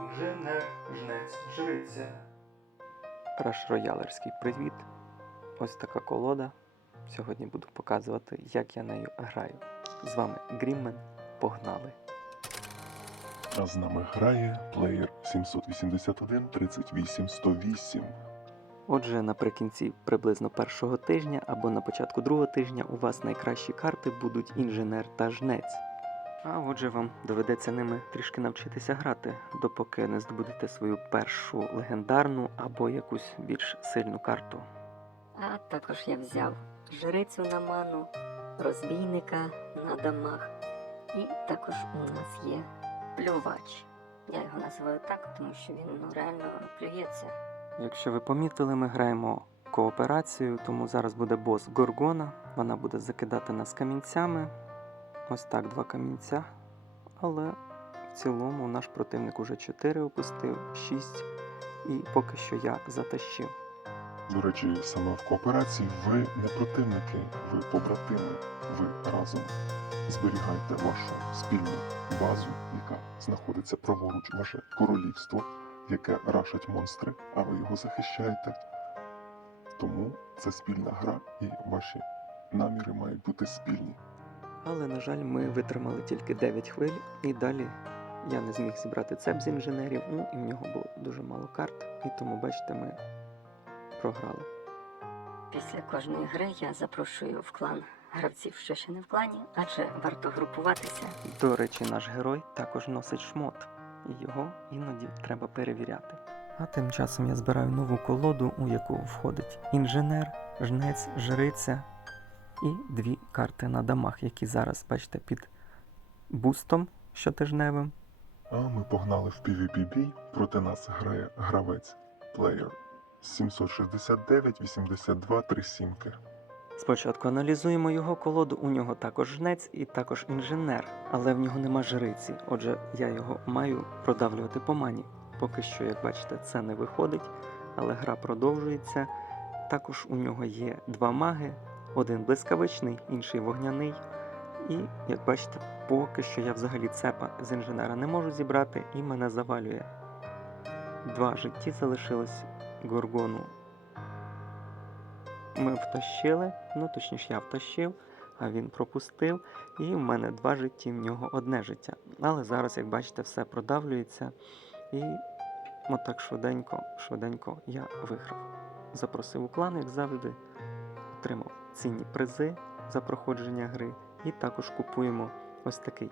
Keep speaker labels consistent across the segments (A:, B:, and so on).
A: Інженер, жнець, жриця. Раш роялерський привіт. Ось така колода. Сьогодні буду показувати, як я нею граю. З вами Гріммен. Погнали!
B: А з нами грає плеєр 781 38 108.
A: Отже, наприкінці приблизно першого тижня або на початку другого тижня у вас найкращі карти будуть інженер та жнець. А отже, вам доведеться ними трішки навчитися грати, допоки не здобудете свою першу легендарну або якусь більш сильну карту.
C: А також я взяв жрицю на ману, розбійника на дамаг. І також у нас є плювач. Я його називаю так, тому що він ну, реально плюється.
A: Якщо ви помітили, ми граємо кооперацію, тому зараз буде бос Горгона. Вона буде закидати нас камінцями. Ось так, два камінця. Але в цілому наш противник уже 4 опустив, 6. І поки що я затащив.
B: До речі, саме в кооперації ви не противники, ви побратими, ви разом зберігайте вашу спільну базу, яка знаходиться праворуч, ваше королівство, яке рашать монстри, а ви його захищаєте. Тому це спільна гра і ваші наміри мають бути спільні.
A: Але, на жаль, ми витримали тільки 9 хвиль, і далі я не зміг зібрати цеп з інженерів, ну і в нього було дуже мало карт, і тому, бачите, ми програли.
C: Після кожної гри я запрошую в клан гравців, що ще не в клані, адже варто групуватися.
A: До речі, наш герой також носить шмот, і його іноді треба перевіряти. А тим часом я збираю нову колоду, у яку входить інженер, жнець, жриця і дві карти на дамах, які зараз, бачите, під бустом щотижневим.
B: А ми погнали в PvP бій. Проти нас грає гравець плеєр 769 82 37.
A: Спочатку аналізуємо його колоду. У нього також жнець і також інженер, але в нього нема жриці. Отже, я його маю продавлювати по мані. Поки що, як бачите, це не виходить, але гра продовжується. Також у нього є два маги: один блискавичний, інший вогняний. І, як бачите, поки що я взагалі цепа з інженера не можу зібрати і мене завалює. Два житті залишилось Горгону ми втащили, ну точніше, я втащив, а він пропустив. І в мене два житті, в нього одне життя. Але зараз, як бачите, все продавлюється. І отак швиденько, швиденько я виграв. Запросив у клан, як завжди, отримав цінні призи за проходження гри. І також купуємо ось такий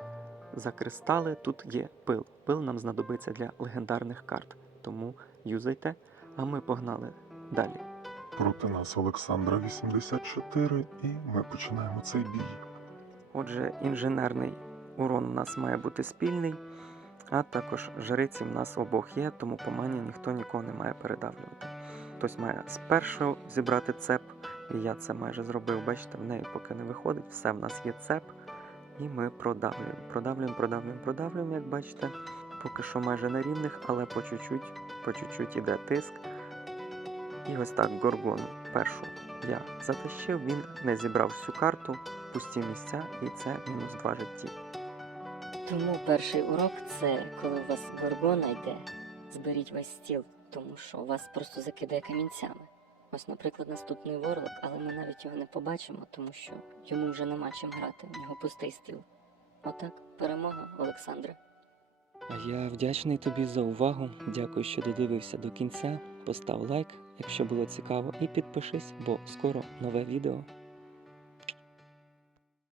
A: за кристали. Тут є пил. Пил нам знадобиться для легендарних карт. Тому юзайте, а ми погнали далі.
B: Проти нас Олександра 84, і ми починаємо цей бій.
A: Отже, інженерний урон у нас має бути спільний, а також жриці в нас обох є, тому по мані ніхто нікого не має передавлювати. Хтось має спершу зібрати цеп, я це майже зробив. Бачите, в неї поки не виходить, все в нас є цеп, і ми продавлюємо. Продавлюємо, продавлюємо, продавлюємо, як бачите. Поки що майже на рівних, але по чуть-чуть, по чуть-чуть іде тиск. І ось так Горгону першу я затащив, він не зібрав всю карту, пусті місця, і це мінус два житті.
C: Тому перший урок це коли у вас горгона йде, зберіть весь стіл, тому що вас просто закидає камінцями. Ось, наприклад, наступний ворлок, але ми навіть його не побачимо, тому що йому вже нема чим грати, в нього пустий стіл. Отак, перемога
A: Олександре. Я вдячний тобі за увагу. Дякую, що додивився до кінця. Постав лайк, якщо було цікаво, і підпишись, бо скоро нове відео.